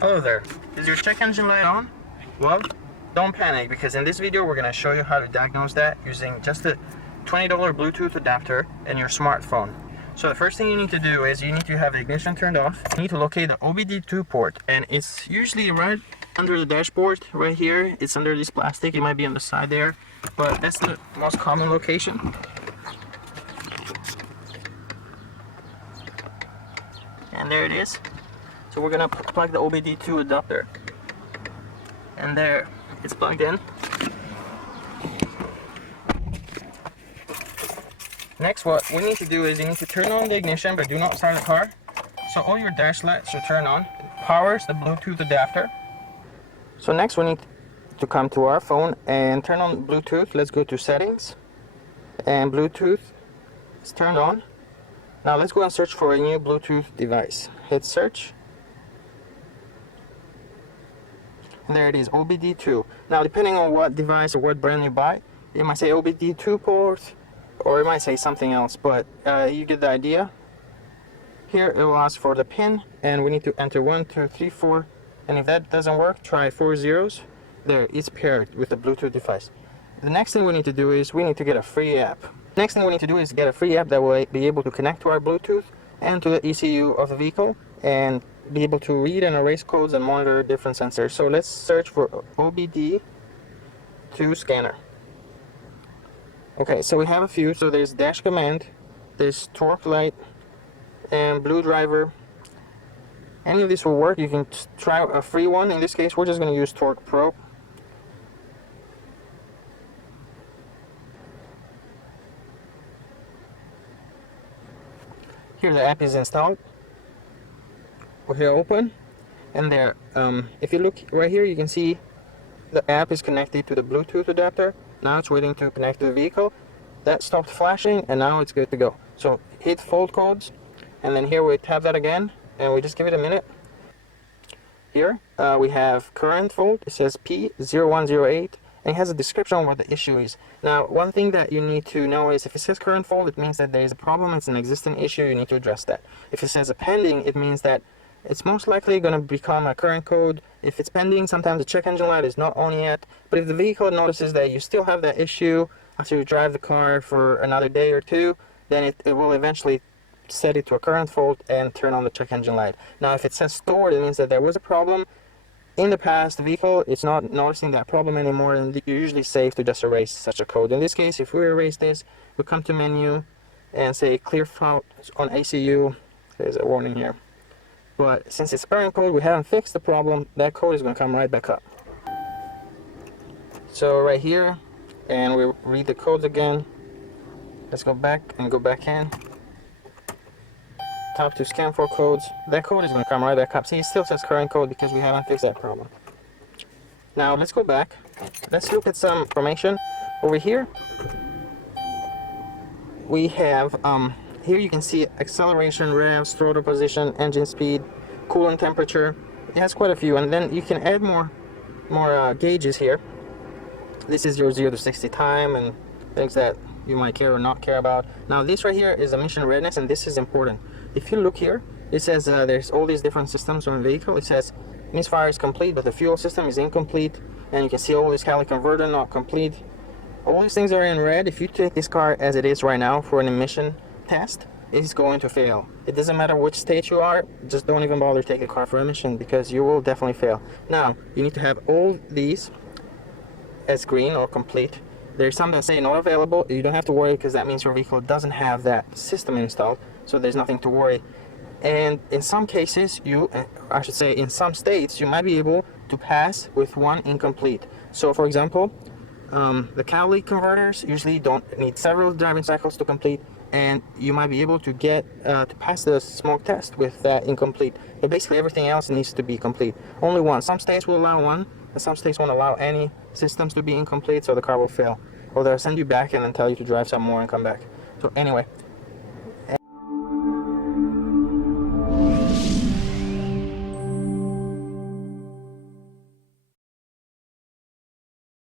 Hello there. Is your check engine light on? Well, don't panic, because in this video we're going to show you how to diagnose that using just a $20 Bluetooth adapter in your smartphone. So the first thing you need to do is you need to have the ignition turned off. You need to locate the OBD2 port, and it's usually right under the dashboard right here. It's under this plastic. It might be on the side there, but that's the most common location. And there it is. So we're gonna plug the OBD2 adapter, and there it's plugged in. Next, what we need to do is you need to turn on the ignition, but do not start the car. So all your dash lights should turn on. It powers the Bluetooth adapter. So next we need to come to our phone and turn on Bluetooth. Let's go to settings, and Bluetooth is turned on. Now let's go and search for a new Bluetooth device. Hit search. And there it is, OBD2. Now depending on what device or what brand you buy, it might say OBD2 port, or it might say something else, but you get the idea. Here it will ask for the pin, and we need to enter 1, 2, 3, 4, and if that doesn't work, try 4 zeros. There, it's paired with the Bluetooth device. The next thing we need to do is we need to get a free app. Next thing we need to do is get a free app that will be able to connect to our Bluetooth and to the ECU of the vehicle, and be able to read and erase codes and monitor different sensors. So let's search for OBD2 scanner. Okay, so we have a few. So there's dash command, there's torque light, and blue driver. Any of these will work. You can try a free one. In this case, we're just going to use Torque Pro. Here the app is installed. We'll hit open, and there, if you look right here, you can see the app is connected to the Bluetooth adapter. Now it's waiting to connect to the vehicle. That stopped flashing, and now it's good to go. So hit fold codes, and then here we tap that again, and we just give it a minute. Here we have current fault. It says P0108, and it has a description of what the issue is. Now, one thing that you need to know is if it says current fault, it means that there is a problem. It's an existing issue. You need to address that. If it says a pending, it means that it's most likely going to become a current code. If it's pending, sometimes the check engine light is not on yet. But if the vehicle notices that you still have that issue after you drive the car for another day or two, then it will eventually set it to a current fault and turn on the check engine light. Now, if it says stored, it means that there was a problem in the past. The vehicle is not noticing that problem anymore, and it's usually safe to just erase such a code. In this case, if we erase this, we come to menu and say clear fault on ECU. There's a warning here. But since it's current code, we haven't fixed the problem, that code is going to come right back up. So right here, and we read the codes again. Let's go back and go back in. Tap to scan for codes. That code is going to come right back up. See, it still says current code because we haven't fixed that problem. Now let's go back. Let's look at some information. Over here, we have here you can see acceleration, revs, throttle position, engine speed, coolant temperature. It has quite a few, and then you can add more gauges here. This is your 0 to 60 time and things that you might care or not care about. Now this right here is emission readiness, and this is important. If you look here, it says there's all these different systems on the vehicle. It says misfire is complete, but the fuel system is incomplete, and you can see all this catalytic converter not complete. All these things are in red. If you take this car as it is right now for an emission test, it's going to fail. It doesn't matter which state you are, just don't even bother taking the car for emission, because you will definitely fail. Now, you need to have all these as green or complete. There's some that say not available. You don't have to worry, because that means your vehicle doesn't have that system installed, so there's nothing to worry. And in some cases, I should say in some states, you might be able to pass with one incomplete. So for example, the catalytic converters usually don't need several driving cycles to complete, and you might be able to get to pass the smoke test with that incomplete. But basically everything else needs to be complete. Only one. Some states will allow one, and some states won't allow any systems to be incomplete, so the car will fail. Or they'll send you back and then tell you to drive some more and come back. So anyway,